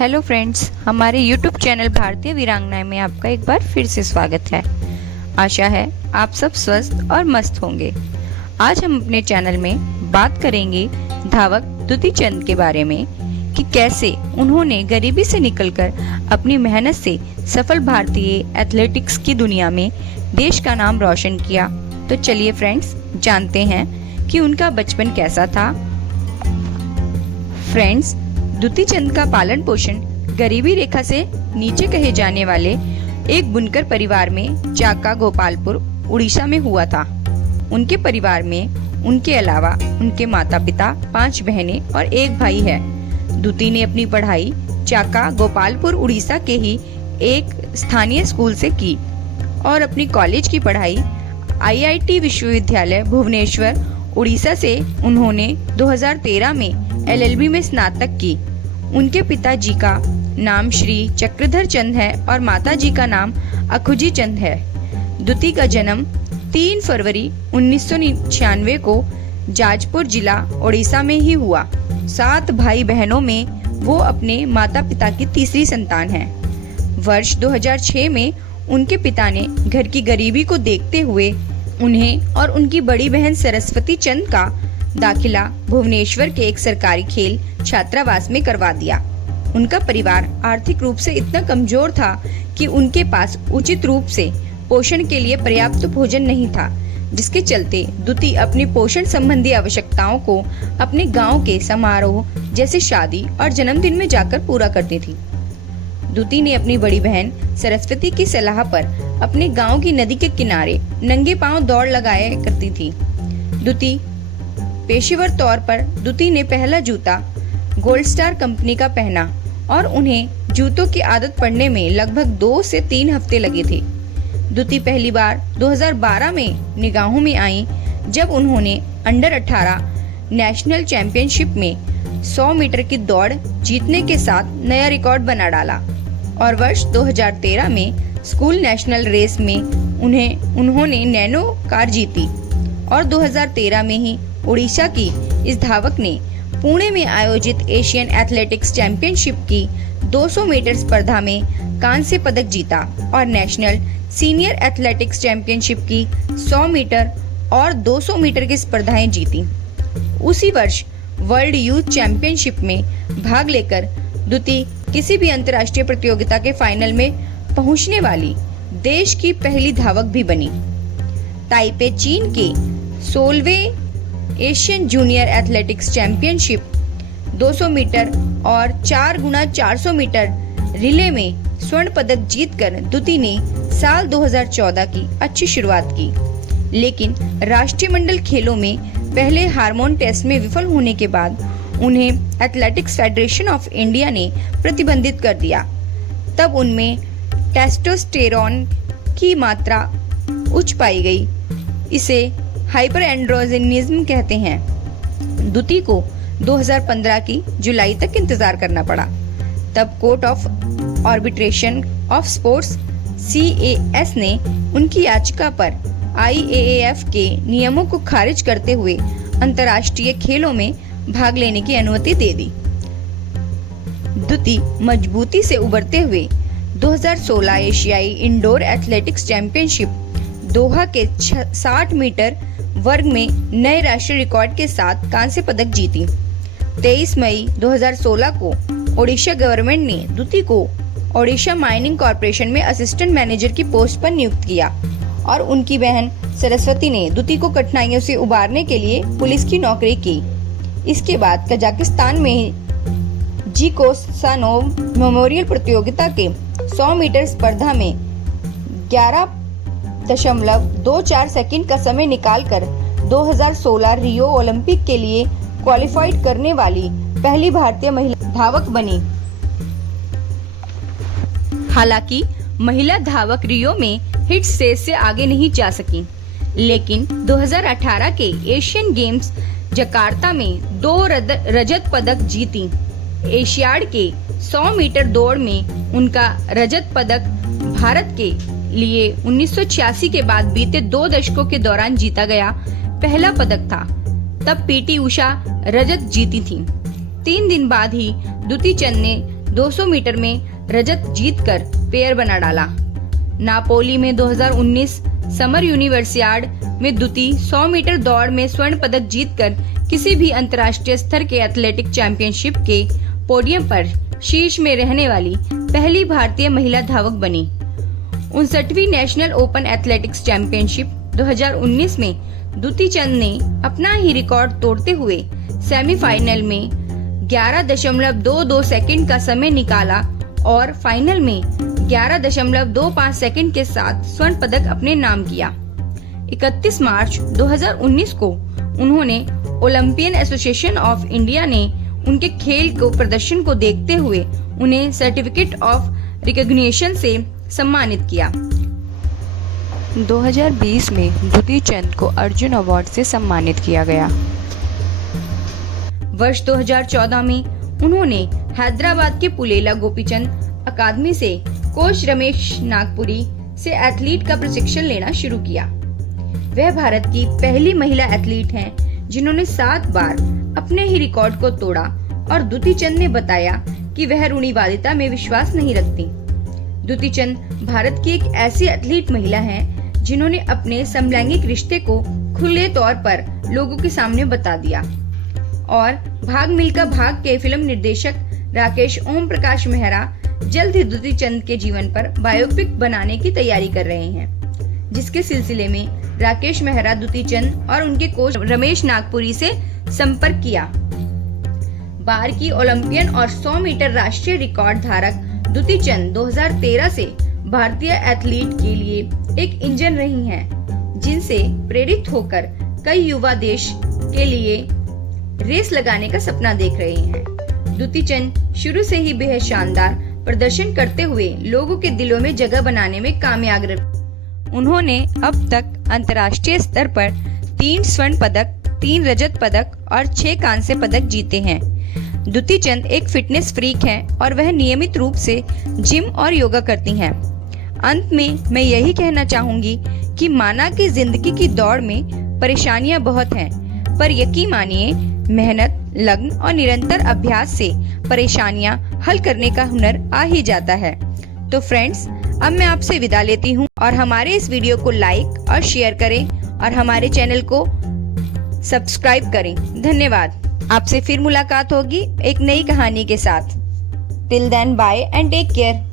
Hello friends, हमारे YouTube channel भारतीय वीरांगनाएं में आपका एक बार फिर से स्वागत है। आशा है आप सब स्वस्थ और मस्त होंगे। आज हम अपने चैनल में बात करेंगे धावक दुती चंद के बारे में कि कैसे उन्होंने गरीबी से निकलकर अपनी मेहनत से सफल भारतीय एथलेटिक्स की दुनिया में देश का नाम रोशन किया। तो चलिए फ्रेंड्स, जानते हैं कि उनका बचपन कैसा था। फ्रेंड्स, दुती चंद का पालन पोषण गरीबी रेखा से नीचे कहे जाने वाले एक बुनकर परिवार में चाका गोपालपुर उड़ीसा में हुआ था। उनके परिवार में उनके अलावा उनके माता पिता, 5 बहनें और 1 भाई है। दुती ने अपनी पढ़ाई चाका गोपालपुर उड़ीसा के ही एक स्थानीय स्कूल से की और अपनी कॉलेज की पढ़ाई IIT विश्वविद्यालय भुवनेश्वर उड़ीसा से उन्होंने 2013 में LLB में स्नातक की। उनके पिताजी का नाम श्री चक्रधर चंद है और माताजी का नाम अखुजी चंद है। दुती का जन्म 3 फरवरी 1996 को जाजपुर जिला उड़ीसा में ही हुआ। 7 भाई बहनों में वो अपने माता पिता की तीसरी संतान है। वर्ष 2006 में उनके पिता ने घर की गरीबी को देखते हुए उन्हें और उनकी बड़ी बहन सरस्वती चंद का दाखिला भुवनेश्वर के एक सरकारी खेल छात्रावास में करवा दिया। उनका परिवार आर्थिक रूप से इतना कमजोर था कि उनके पास उचित रूप से पोषण के लिए पर्याप्त भोजन नहीं था, जिसके चलते दुती अपनी पोषण संबंधी आवश्यकताओं को अपने गांव के समारोह जैसे शादी और जन्मदिन में जाकर पूरा करती थी। दुती ने अपनी बड़ी बहन सरस्वती की सलाह पर अपने गांव की नदी के किनारे नंगे पांव दौड़ लगाया करती थी। दुती पेशेवर तौर पर दुती ने पहला जूता गोल्ड स्टार कंपनी का पहना और उन्हें जूतों की आदत पड़ने में लगभग 2 से 3 हफ्ते लगे थे। दुती पहली बार 2012 में निगाहों में आई जब उन्होंने अंडर 18 नेशनल चैंपियनशिप में 100 मीटर की दौड़ जीतने के साथ नया रिकॉर्ड बना डाला और वर्ष 2013 में स्कूल नेशनल रेस में उन्होंने नैनो कार जीती और 2013 में ही उड़ीसा की इस धावक ने पुणे में आयोजित एशियन एथलेटिक्स चैंपियनशिप की 200 मीटर स्पर्धा में कांस्य पदक जीता और नेशनल सीनियर एथलेटिक्स चैंपियनशिप की 100 मीटर और 200 मीटर की स्पर्धाएं जीती। उसी वर्ष वर्ल्ड यूथ चैंपियनशिप में भाग लेकर दुती किसी भी अंतर्राष्ट्रीय प्रतियोगिता के फाइनल में पहुंचने वाली देश की पहली धावक भी बनी। ताइपे चीन के 16वें Asian junior athletics championship 200 metre और 4x400 मीटर रिले में स्वर्ण पदक जीतकर दुती ने साल 2014 की अच्छी शुरुआत की, लेकिन राष्ट्रीय मंडल खेलों में पहले हार्मोन टेस्ट में विफल होने के बाद उन्हें एथलेटिक्स फेडरेशन ऑफ इंडिया ने प्रतिबंधित कर दिया। तब उनमें टेस्टोस्टेरोन की मात्रा उच्च पाई गई। इसे हाइपर एंड्रोजेनिज्म कहते हैं। दुती को 2015 की जुलाई तक इंतजार करना पड़ा। तब court of arbitration of sports CAS ने उनकी याचिका पर IAAF के नियमों को खारिज करते हुए अंतर्राष्ट्रीय खेलों में भाग लेने की अनुमति दे दी। दुती मजबूती से उभरते हुए 2016 एशियाई इंडोर एथलेटिक्स चैंपियनशिप दोहा के 60 मीटर वर्ग में नए राष्ट्रीय रिकॉर्ड के साथ कांस्य पदक जीती। 23 मई 2016 को ओडिशा गवर्नमेंट ने दुती को ओडिशा माइनिंग कॉर्पोरेशन में असिस्टेंट मैनेजर की पोस्ट पर नियुक्त किया और उनकी बहन सरस्वती ने दुती को कठिनाइयों से उबारने के लिए पुलिस की नौकरी की। इसके बाद कजाकिस्तान में जीकोसानोव मेमोरियल प्रतियोगिता के 100 मीटर स्पर्धा में 11.24 सेकंड का समय निकालकर 2016 रियो ओलंपिक के लिए क्वालिफाइड करने वाली पहली भारतीय महिला धावक बनी। हालांकि महिला धावक रियो में हिट स्टेज से आगे नहीं जा सकी, लेकिन 2018 के एशियन गेम्स जकार्ता में 2 रजत पदक जीती। एशियाड के 100 मीटर दौड़ में उनका रजत पदक भारत के लिए 1986 के बाद बीते 2 दशकों के दौरान जीता गया पहला पदक था। तब PT उषा रजत जीती थी। 3 दिन बाद ही दुती चंद ने 200 मीटर में रजत जीतकर पेयर बना डाला। नापोली में 2019 समर यूनिवर्सियाड में द्युति 100 मीटर दौड़ में स्वर्ण पदक जीतकर किसी भी अंतर्राष्ट्रीय स्तर के एथलेटिक चैंपियनशिप के पोडियम पर शीर्ष में रहने वाली पहली भारतीय महिला धावक बनी। 59वीं नेशनल ओपन एथलेटिक्स चैंपियनशिप 2019 में द्युति चंद ने अपना ही रिकॉर्ड तोड़ते हुए सेमीफाइनल में 11.22 सेकंड का समय निकाला और फाइनल में 11.25 सेकंड के साथ स्वर्ण पदक अपने नाम किया। 31 मार्च 2019 को उन्होंने ओलंपियन एसोसिएशन ऑफ इंडिया ने उनके खेल को प्रदर्शन को देखते हुए उन्हें सर्टिफिकेट ऑफ रिकॉग्निशन से सम्मानित किया। 2020 में द्युति चंद को अर्जुन अवार्ड से सम्मानित किया गया। वर्ष 2014 में उन्होंने हैदराबाद के पुलेला गोपीचंद अकादमी से कोच रमेश नागपुरी से एथलीट का प्रशिक्षण लेना शुरू किया। वह भारत की पहली महिला एथलीट हैं जिन्होंने 7 बार अपने ही रिकॉर्ड को तोड़ा और द्युति चंद ने बताया कि वह रूढ़िवादिता में विश्वास नहीं रखती। द्युति चंद भारत की एक ऐसी एथलीट महिला हैं जिन्होंने अपने समलैंगिक रिश्ते को खुले तौर पर लोगों के सामने बता दिया और भाग मिल्खा भाग के फिल्म निर्देशक राकेश ओम प्रकाश मेहरा जल्द ही द्युति चंद के जीवन पर बायोपिक बनाने की तैयारी कर रहे हैं, जिसके सिलसिले में राकेश मेहरा द्युति चंद और उनके कोच रमेश नागपुरी से संपर्क किया। बार की ओलंपियन और 100 मीटर राष्ट्रीय रिकॉर्ड धारक द्युति चंद 2013 से भारतीय एथलीट के लिए एक इंजन रही हैं, जिनसे प्रेरित होकर कई युवा देश के लिए रेस लगाने का सपना देख रहे हैं। द्युति चंद शुरू से ही बेहद शानदार प्रदर्शन करते हुए लोगों के दिलों में जगह बनाने में कामयाब रहे। उन्होंने अब तक अंतर्राष्ट्रीय स्तर पर 3 स्वर्ण पदक, 3 रजत पदक और 6 कांस्य पदक जीते हैं। द्युति चंद एक फिटनेस फ्रीक हैं और वह नियमित रूप से जिम और योगा करती हैं। अंत में मैं यही कहना चाहूंगी कि माना कि जिंदगी की दौड़ में परेशानियां बहुत हैं, पर यकीन मानिए मेहनत, लगन और निरंतर अभ्यास से परेशानियां हल करने का हुनर आ ही जाता है। तो फ्रेंड्स, अब मैं आपसे विदा लेती हूं और हमारे इस वीडियो को लाइक और शेयर करें और हमारे चैनल को सब्सक्राइब करें। धन्यवाद। आपसे फिर मुलाकात होगी एक नई कहानी के साथ। Till then bye and take care.